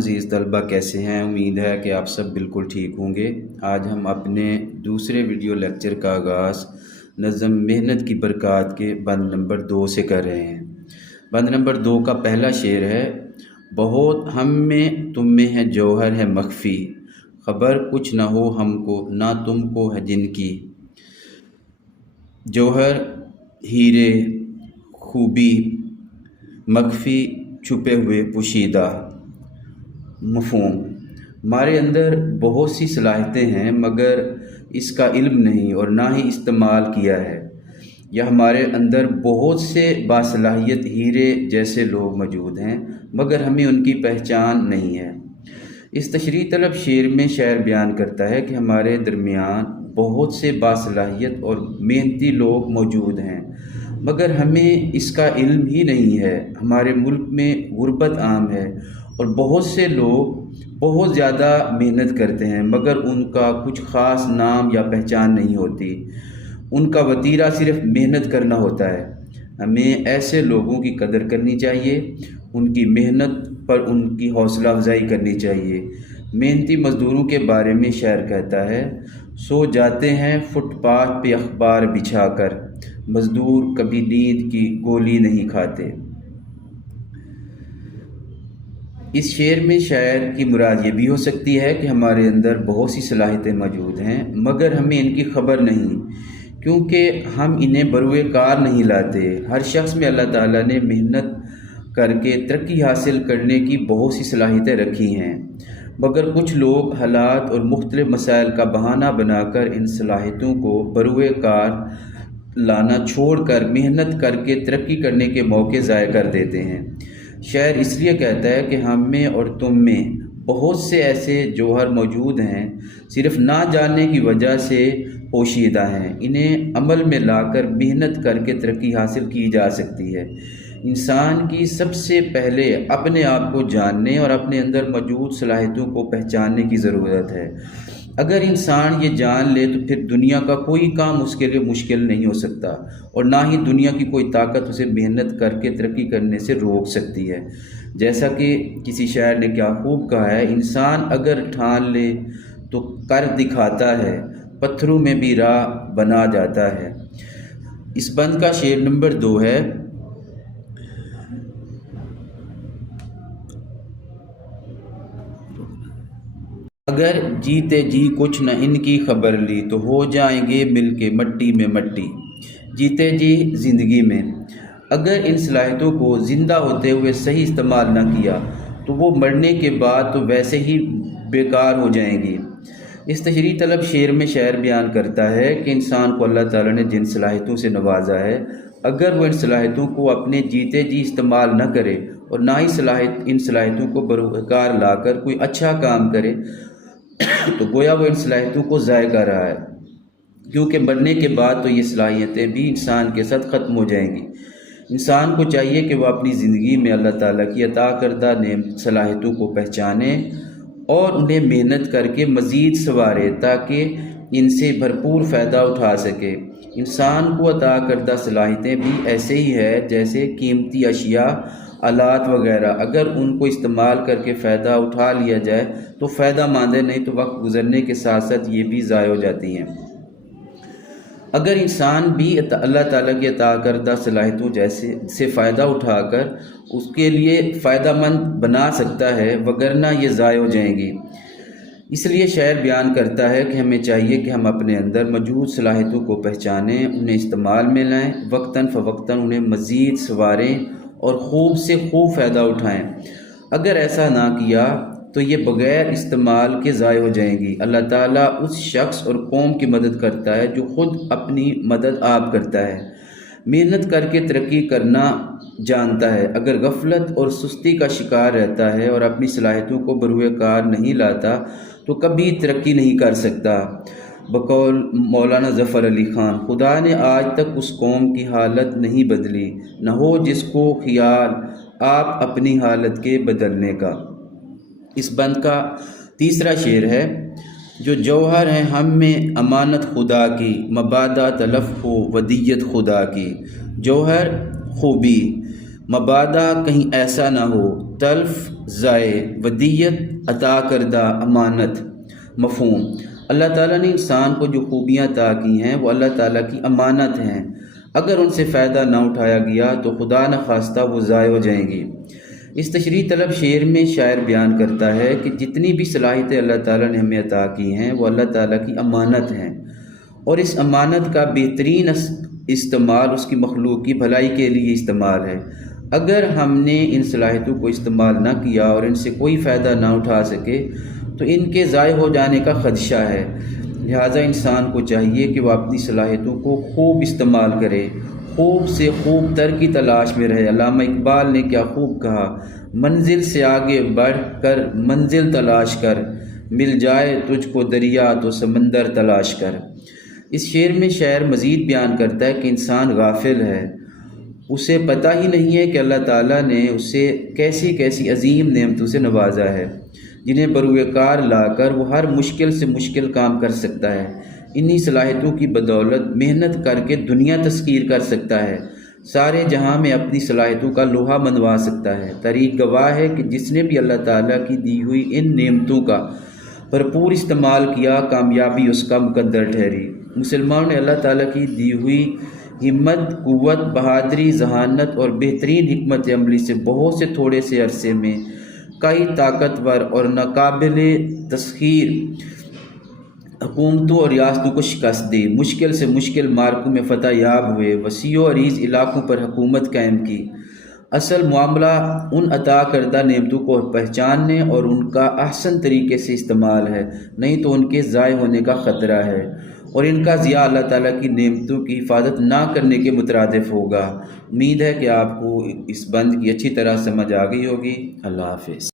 عزیز طلبہ، کیسے ہیں؟ امید ہے کہ آپ سب بالکل ٹھیک ہوں گے۔ آج ہم اپنے دوسرے ویڈیو لیکچر کا آغاز نظم محنت کی برکات کے بند نمبر 2 سے کر رہے ہیں۔ بند نمبر 2 کا پہلا شعر ہے: بہت ہم میں تم میں ہے جوہر ہے مخفی، خبر کچھ نہ ہو ہم کو نہ تم کو ہے جن کی۔ جوہر، ہیرے، خوبی، مخفی، چھپے ہوئے، پوشیدہ۔ مفہوم: ہمارے اندر بہت سی صلاحیتیں ہیں مگر اس کا علم نہیں اور نہ ہی استعمال کیا ہے، یا ہمارے اندر بہت سے باصلاحیت ہیرے جیسے لوگ موجود ہیں مگر ہمیں ان کی پہچان نہیں ہے۔ اس تشریح طلب شعر میں شاعر بیان کرتا ہے کہ ہمارے درمیان بہت سے باصلاحیت اور محنتی لوگ موجود ہیں مگر ہمیں اس کا علم ہی نہیں ہے۔ ہمارے ملک میں غربت عام ہے اور بہت سے لوگ بہت زیادہ محنت کرتے ہیں مگر ان کا کچھ خاص نام یا پہچان نہیں ہوتی۔ ان کا وتیرہ صرف محنت کرنا ہوتا ہے۔ ہمیں ایسے لوگوں کی قدر کرنی چاہیے، ان کی محنت پر ان کی حوصلہ افزائی کرنی چاہیے۔ محنتی مزدوروں کے بارے میں شاعر کہتا ہے: سو جاتے ہیں فٹ پاتھ پہ اخبار بچھا کر، مزدور کبھی نیند کی گولی نہیں کھاتے۔ اس شعر میں شاعر کی مراد یہ بھی ہو سکتی ہے کہ ہمارے اندر بہت سی صلاحیتیں موجود ہیں مگر ہمیں ان کی خبر نہیں، کیونکہ ہم انہیں بروئے کار نہیں لاتے۔ ہر شخص میں اللہ تعالیٰ نے محنت کر کے ترقی حاصل کرنے کی بہت سی صلاحیتیں رکھی ہیں مگر کچھ لوگ حالات اور مختلف مسائل کا بہانہ بنا کر ان صلاحیتوں کو بروئے کار لانا چھوڑ کر محنت کر کے ترقی کرنے کے موقع ضائع کر دیتے ہیں۔ شاعر اس لیے کہتا ہے کہ ہم میں اور تم میں بہت سے ایسے جوہر موجود ہیں، صرف نہ جاننے کی وجہ سے پوشیدہ ہیں۔ انہیں عمل میں لا کر محنت کر کے ترقی حاصل کی جا سکتی ہے۔ انسان کی سب سے پہلے اپنے آپ کو جاننے اور اپنے اندر موجود صلاحیتوں کو پہچاننے کی ضرورت ہے۔ اگر انسان یہ جان لے تو پھر دنیا کا کوئی کام اس کے لیے مشکل نہیں ہو سکتا اور نہ ہی دنیا کی کوئی طاقت اسے محنت کر کے ترقی کرنے سے روک سکتی ہے۔ جیسا کہ کسی شاعر نے کیا خوب کہا ہے: انسان اگر ٹھان لے تو کر دکھاتا ہے، پتھروں میں بھی راہ بنا جاتا ہے۔ اس بند کا شعر نمبر 2 ہے: اگر جیتے جی کچھ نہ ان کی خبر لی تو ہو جائیں گے مل کے مٹی میں مٹی۔ جیتے جی زندگی میں اگر ان صلاحیتوں کو زندہ ہوتے ہوئے صحیح استعمال نہ کیا تو وہ مرنے کے بعد تو ویسے ہی بیکار ہو جائیں گی۔ اس تشریح طلب شعر میں شاعر بیان کرتا ہے کہ انسان کو اللہ تعالیٰ نے جن صلاحیتوں سے نوازا ہے، اگر وہ ان صلاحیتوں کو اپنے جیتے جی استعمال نہ کرے اور نہ ہی ان صلاحیتوں کو بروئے کار لا کر کوئی اچھا کام کرے تو گویا وہ ان صلاحیتوں کو ضائع کر رہا ہے، کیونکہ مرنے کے بعد تو یہ صلاحیتیں بھی انسان کے ساتھ ختم ہو جائیں گی۔ انسان کو چاہیے کہ وہ اپنی زندگی میں اللہ تعالیٰ کی عطا کردہ صلاحیتوں کو پہچانے اور انہیں محنت کر کے مزید سنوارے تاکہ ان سے بھرپور فائدہ اٹھا سکے۔ انسان کو عطا کردہ صلاحیتیں بھی ایسے ہی ہے جیسے قیمتی اشیاء، آلات وغیرہ، اگر ان کو استعمال کر کے فائدہ اٹھا لیا جائے تو فائدہ مند ہے، نہیں تو وقت گزرنے کے ساتھ ساتھ یہ بھی ضائع ہو جاتی ہیں۔ اگر انسان بھی اللہ تعالیٰ کی عطا کردہ صلاحیتوں جیسے سے فائدہ اٹھا کر اس کے لیے فائدہ مند بنا سکتا ہے، وگرنہ یہ ضائع ہو جائیں گی۔ اس لیے شاعر بیان کرتا ہے کہ ہمیں چاہیے کہ ہم اپنے اندر موجود صلاحیتوں کو پہچانیں، انہیں استعمال میں لائیں، وقتاً فوقتاً انہیں مزید سنواریں اور خوب سے خوب فائدہ اٹھائیں۔ اگر ایسا نہ کیا تو یہ بغیر استعمال کے ضائع ہو جائیں گی۔ اللہ تعالیٰ اس شخص اور قوم کی مدد کرتا ہے جو خود اپنی مدد آپ کرتا ہے، محنت کر کے ترقی کرنا جانتا ہے۔ اگر غفلت اور سستی کا شکار رہتا ہے اور اپنی صلاحیتوں کو بروئے کار نہیں لاتا تو کبھی ترقی نہیں کر سکتا۔ بقول مولانا ظفر علی خان: خدا نے آج تک اس قوم کی حالت نہیں بدلی، نہ ہو جس کو خیال آپ اپنی حالت کے بدلنے کا۔ اس بند کا تیسرا شعر ہے: جو جوہر ہیں ہم میں امانت خدا کی، مبادا تلف ہو ودیت خدا کی۔ جوہر، خوبی، مبادا کہیں ایسا نہ ہو تلف ضائع ودیت عطا کردہ امانت۔ مفہوم: اللہ تعالیٰ نے انسان کو جو خوبیاں عطا کی ہیں وہ اللہ تعالیٰ کی امانت ہیں، اگر ان سے فائدہ نہ اٹھایا گیا تو خدا نخواستہ وہ ضائع ہو جائیں گی۔ اس تشریح طلب شعر میں شاعر بیان کرتا ہے کہ جتنی بھی صلاحیتیں اللہ تعالیٰ نے ہمیں عطا کی ہیں وہ اللہ تعالیٰ کی امانت ہیں، اور اس امانت کا بہترین استعمال اس کی مخلوق کی بھلائی کے لیے استعمال ہے۔ اگر ہم نے ان صلاحیتوں کو استعمال نہ کیا اور ان سے کوئی فائدہ نہ اٹھا سکے تو ان کے ضائع ہو جانے کا خدشہ ہے۔ لہٰذا انسان کو چاہیے کہ وہ اپنی صلاحیتوں کو خوب استعمال کرے، خوب سے خوب تر کی تلاش میں رہے۔ علامہ اقبال نے کیا خوب کہا: منزل سے آگے بڑھ کر منزل تلاش کر، مل جائے تجھ کو دریا تو سمندر تلاش کر۔ اس شعر میں شاعر مزید بیان کرتا ہے کہ انسان غافل ہے، اسے پتہ ہی نہیں ہے کہ اللہ تعالیٰ نے اسے کیسی کیسی عظیم نعمتوں سے نوازا ہے، جنہیں بروئے کار لا کر وہ ہر مشکل سے مشکل کام کر سکتا ہے۔ انہی صلاحیتوں کی بدولت محنت کر کے دنیا تسخیر کر سکتا ہے، سارے جہاں میں اپنی صلاحیتوں کا لوہا منوا سکتا ہے۔ تاریخ گواہ ہے کہ جس نے بھی اللہ تعالیٰ کی دی ہوئی ان نعمتوں کا بھرپور استعمال کیا، کامیابی اس کا مقدر ٹھہری۔ مسلمانوں نے اللہ تعالیٰ کی دی ہوئی ہمت، قوت، بہادری، ذہانت اور بہترین حکمت عملی سے بہت سے تھوڑے سے عرصے میں کئی طاقتور اور ناقابل تسخیر حکومتوں اور ریاستوں کو شکست دی، مشکل سے مشکل مارکوں میں فتح یاب ہوئے، وسیع و عریض علاقوں پر حکومت قائم کی۔ اصل معاملہ ان عطا کردہ نعمتوں کو پہچاننے اور ان کا احسن طریقے سے استعمال ہے، نہیں تو ان کے ضائع ہونے کا خطرہ ہے، اور ان کا ضیاع اللہ تعالیٰ کی نعمتوں کی حفاظت نہ کرنے کے مترادف ہوگا۔ امید ہے کہ آپ کو اس بند کی اچھی طرح سمجھ آ گئی ہوگی۔ اللہ حافظ۔